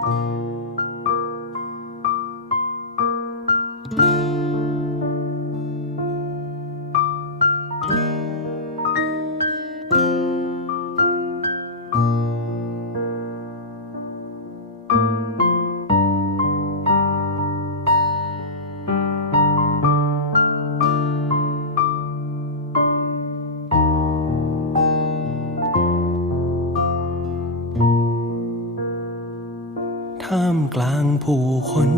ท่ามกลางผู้คน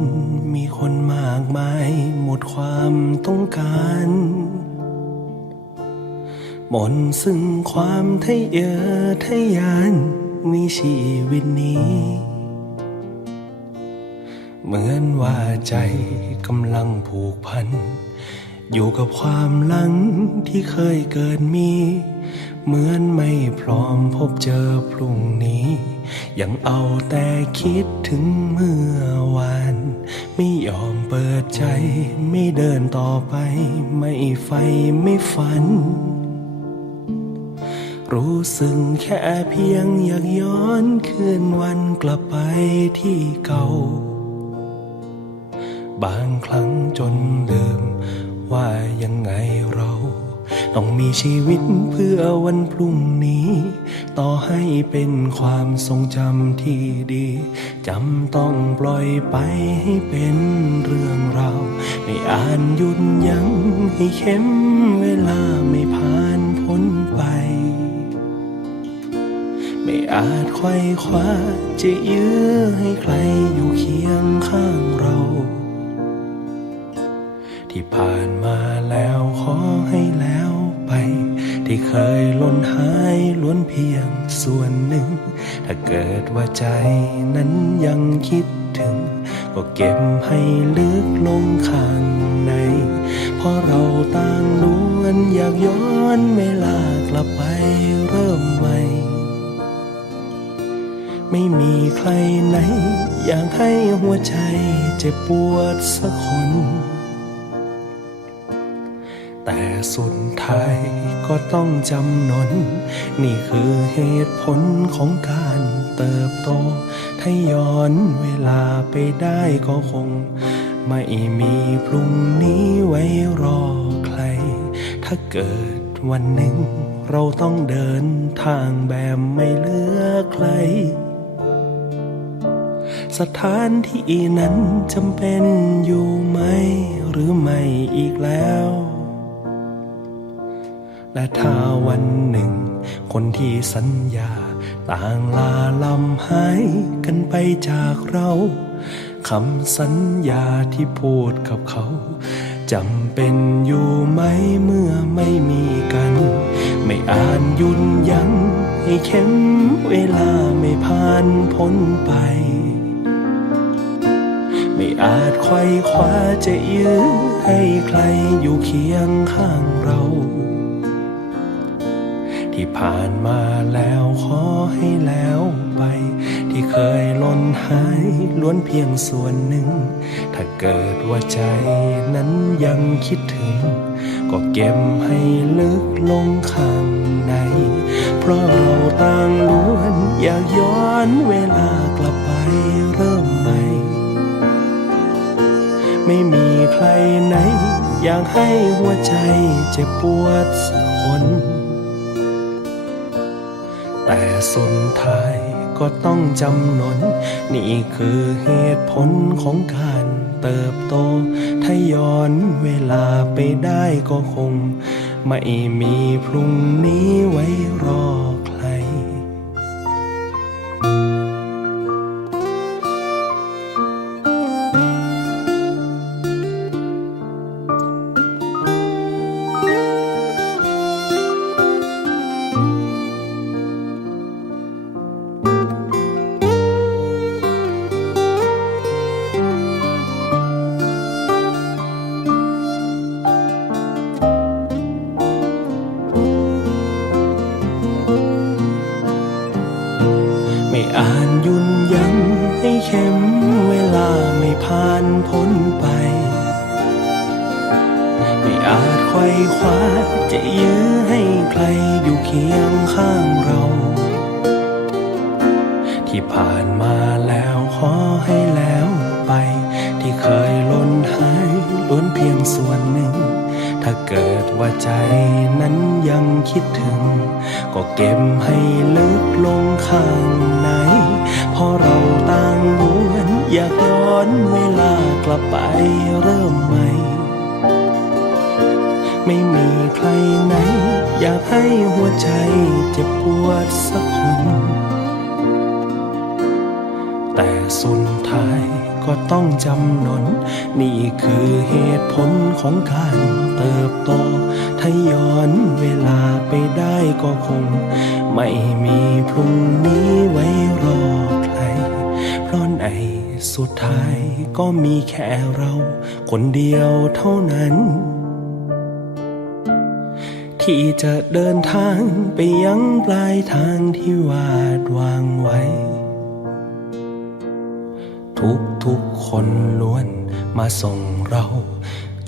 มีคนมากมาย หมดความต้องการ หมนซึ่งความทะเยอทะยานในชีวิตนี้ เหมือนว่าใจกำลังผูกพัน อยู่กับความหลังที่เคยเกิดมี เหมือนไม่พร้อมพบเจอพรุ่งนี้ ยังเอาแต่คิดถึงเมื่อวาน ไม่ยอมเปิดใจ ไม่เดินต่อไป ไม่ไฟไม่ฝัน รู้สึกแค่เพียงอยากย้อนคืนวันกลับไปที่เก่า บางครั้งจนลืมว่ายังไงเรา ต้องมีชีวิตเพื่อวันพรุ่งนี้ ต่อให้เป็นความทรงจำที่ดีจำต้องปล่อยไปให้เป็นเรื่องราวไม่อ่านหยุดยั้งให้เข้มเวลาไม่ผ่านพ้นไป ไม่อาจไขว้คว้าจะยื้อให้ใครอยู่เคียงข้างเราที่ผ่านมาแล้วขอให้แล้ว ไป ที่เคยล้นหายล้วนเพียงส่วนหนึ่ง ถ้าเกิดว่าใจนั้นยังคิดถึง ก็เก็บให้ลึกลงข้างใน เพราะเราต่างล้วนอยากย้อนเวลากลับไปเริ่มใหม่ไม่มีใครไหน อยากให้หัวใจเจ็บปวดสักคน สุดท้ายก็ต้องจำนน นี่คือเหตุผลของการเติบโต ถ้าย้อนเวลาไปได้ก็คง ไม่มีพรุ่งนี้ไว้รอใคร ถ้าเกิดวันหนึ่ง เราต้องเดินทางแบบไม่เหลือใครสถานที่นั้นจำเป็นอยู่ไหมหรือไม่อีกแล้ว และถ้าวันหนึ่ง คนที่สัญญา ต่างลาลำหายกันไปจากเราคำสัญญาที่พูดกับเขาจำเป็นอยู่ไหมเมื่อไม่มีกัน ไม่อ่านยุนยั้งให้เข้มเวลาไม่ผ่านพ้นไป ไม่อาจไขว้คว้าจะยื้อให้ใครอยู่เคียงข้างเรา ที่ผ่านมาแล้วขอให้แล้วไป ที่เคยล่นหายล้วนเพียงส่วนหนึ่ง ถ้าเกิดว่าใจนั้นยังคิดถึง ก็เก็บให้ลึกลงข้างใน เพราะเราต่างล้วนอยากย้อนเวลากลับไปเริ่มใหม่ ไม่มีใครไหน อยากให้หัวใจเจ็บปวดสักคน แต่สุดท้ายก็ต้องจำนน นี่คือเหตุผลของการเติบโต ถ้าย้อนเวลาไปได้ก็คง ไม่มีพรุ่งนี้ไว้ อาจไขว้คว้าจะยื้อให้ใครอยู่เคียงข้างเรา ที่ผ่านมาแล้วขอให้แล้วไป ที่เคยล้นหายล้วนเพียงส่วนหนึ่ง ถ้าเกิดว่าใจนั้นยังคิดถึง ก็เก็บให้ลึกลงข้างในเพราะเราต่างล้วนอยากย้อนเวลากลับไปเริ่มใหม่ ไม่มีใครไหน อยากให้หัวใจเจ็บปวดสักคน แต่สุดท้ายก็ต้องจำนน นี่คือเหตุผลของการเติบโต ถ้าย้อนเวลาไปได้ก็คง ไม่มีพรุ่งนี้ไว้รอใคร เพราะในสุดท้ายก็มีแค่เรา คนเดียวเท่านั้น ที่จะเดินทางไปยังปลายทางที่วาดวางไว้ ทุกทุกคนล้วนมาส่งเรา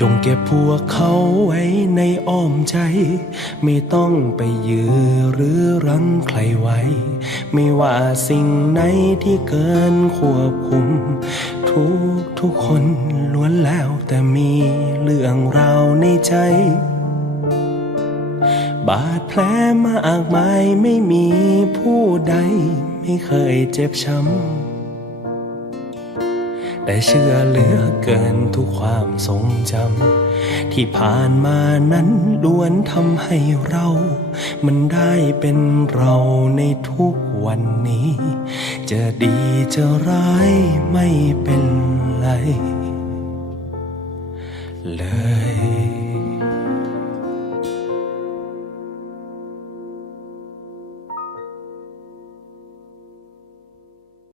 จงเก็บพวกเขาไว้ในอ้อมใจ ไม่ต้องไปยื้อหรือรั้งใครไว้ ไม่ว่าสิ่งไหนที่เกินควบคุม ทุกทุกคนล้วนแล้วแต่มีเรื่องราวในใจ บาดแผลมากมายไม่มีผู้ใดไม่เคยเจ็บช้ำ แต่เชื่อเหลือเกินทุกความทรงจำ ที่ผ่านมานั้นล้วนทำให้เรา มันได้เป็นเราในทุกวันนี้ จะดีจะร้ายไม่เป็นไร เลย